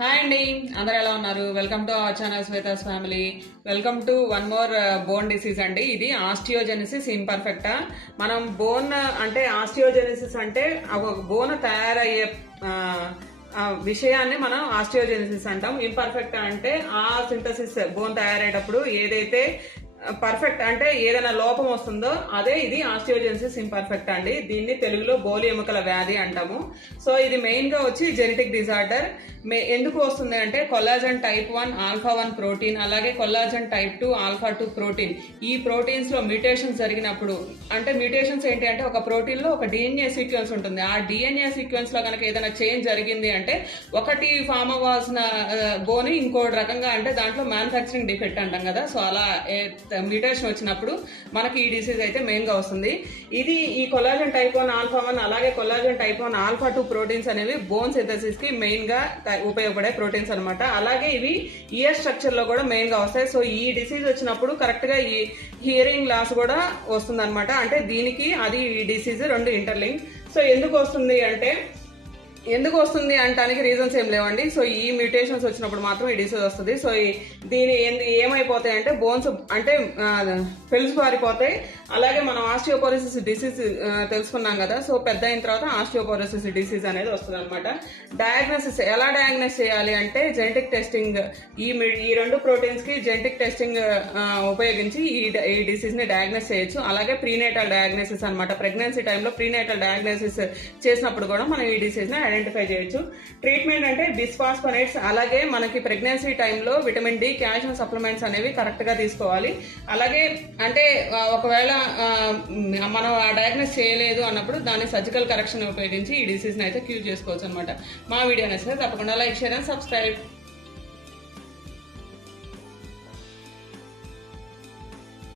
Hi అండి అందరు ఎలా ఉన్నారు? Welcome to our channel Shweta's family welcome to one more bone disease అండి. ఇది ఆస్టియోజెనిసిస్ ఇంపర్ఫెక్టా మనం బోన్ uh, అంటే ఆస్టియోజెనిసిస్ అంటే ఒక బోన్ తయారయ్యే విషయాన్ని మనం ఆస్టియోజెనిసిస్ అంటాం. ఇంపర్ఫెక్ట్ అంటే ఆ సింథసిస్ బోన్ తయారయ్యేటప్పుడు ఏదైతే పర్ఫెక్ట్ అంటే ఏదైనా లోపం వస్తుందో అదే ఇది ఆస్టియోజెన్సిస్ ఇంపర్ఫెక్ట్ అండి. దీన్ని తెలుగులో బోలి ఎముకల వ్యాధి అంటాము. సో ఇది మెయిన్గా వచ్చి జెనెటిక్ డిజార్డర్ ఎందుకు వస్తుంది అంటే collagen type one alpha one protein అలాగే collagen type two alpha two protein ఈ ప్రోటీన్స్లో మ్యూటేషన్స్ జరిగినప్పుడు అంటే మ్యూటేషన్స్ ఏంటి అంటే ఒక ప్రోటీన్లో ఒక డిఎన్ఏ సీక్వెన్స్ ఉంటుంది. ఆ డిఎన్ఏ సీక్వెన్స్లో కనుక ఏదైనా చేంజ్ జరిగింది అంటే ఒకటి ఫామ్ అవ్వాల్సిన బోని ఇంకో రకంగా అంటే దాంట్లో మ్యానుఫ్యాక్చరింగ్ డిఫెక్ట్ అంటాం కదా. సో అలా మ్యూటేషన్ వచ్చినప్పుడు మనకి ఈ డిసీజ్ అయితే మెయిన్గా వస్తుంది. ఇది ఈ collagen type one alpha one అలాగే collagen type one alpha two proteins అనేవి బోన్ సింథసిస్కి మెయిన్గా ఉపయోగపడే ప్రోటీన్స్ అనమాట అలాగే ఇవి ఇయర్ స్ట్రక్చర్లో కూడా మెయిన్గా వస్తాయి. సో ఈ డిసీజ్ వచ్చినప్పుడు కరెక్ట్గా ఈ హియరింగ్ లాస్ కూడా వస్తుంది అంటే దీనికి అది ఈ డిసీజ్ రెండు ఇంటర్లింక్ సో ఎందుకు వస్తుంది అంటే ఎందుకు వస్తుంది అంటానికి రీజన్స్ ఏం లేవండి. సో ఈ మ్యూటేషన్స్ వచ్చినప్పుడు మాత్రం ఈ డిసీజ్ వస్తుంది. సో ఈ- దీని ఏంది- ఏమైపోతాయి అంటే బోన్స్ అంటే ఫిల్స్ పారిపోతాయి. అలాగే మనం ఆస్టియోపోరోసిస్ డిసీజ్ తెలుసుకున్నాం కదా. సో పెద్ద అయిన తర్వాత ఆస్టియోపోరోసిస్ డిసీజ్ అనేది వస్తుంది అనమాట డయాగ్నోసిస్ ఎలా డయాగ్నోస్ చేయాలి అంటే జెనెటిక్ టెస్టింగ్ ఈ ఈ రెండు ప్రోటీన్స్కి జెనెటిక్ టెస్టింగ్ ఉపయోగించి ఈ ఈ డిసీజ్ని డయాగ్నోస్ చేయొచ్చు. అలాగే ప్రీనేటల్ డయాగ్నోసిస్ అనమాట ప్రెగ్నెన్సీ టైంలో ప్రీనేటల్ డయాగ్నోసిస్ చేసినప్పుడు కూడా మనం ఈ డిసీజ్ని ఐడెంటిఫై చేయొచ్చు. ట్రీట్మెంట్ అంటే బిస్ఫాస్ఫోనేట్స్ అలాగే మనకి ప్రెగ్నెన్సీ టైంలో విటమిన్ డి క్యాల్షియం సప్లిమెంట్స్ అనేవి కరెక్ట్గా తీసుకోవాలి. అలాగే అంటే ఒకవేళ మనం ఆ డయాగ్నోస్ చేయలేదు అన్నప్పుడు దాన్ని సర్జికల్ కరెక్షన్ ఉపయోగించి ఈ డిసీజ్ని అయితే క్యూర్ చేసుకోవచ్చు అనమాట మా వీడియో నచ్చితే తప్పకుండా లైక్ షేర్ అండ్ సబ్స్క్రైబ్.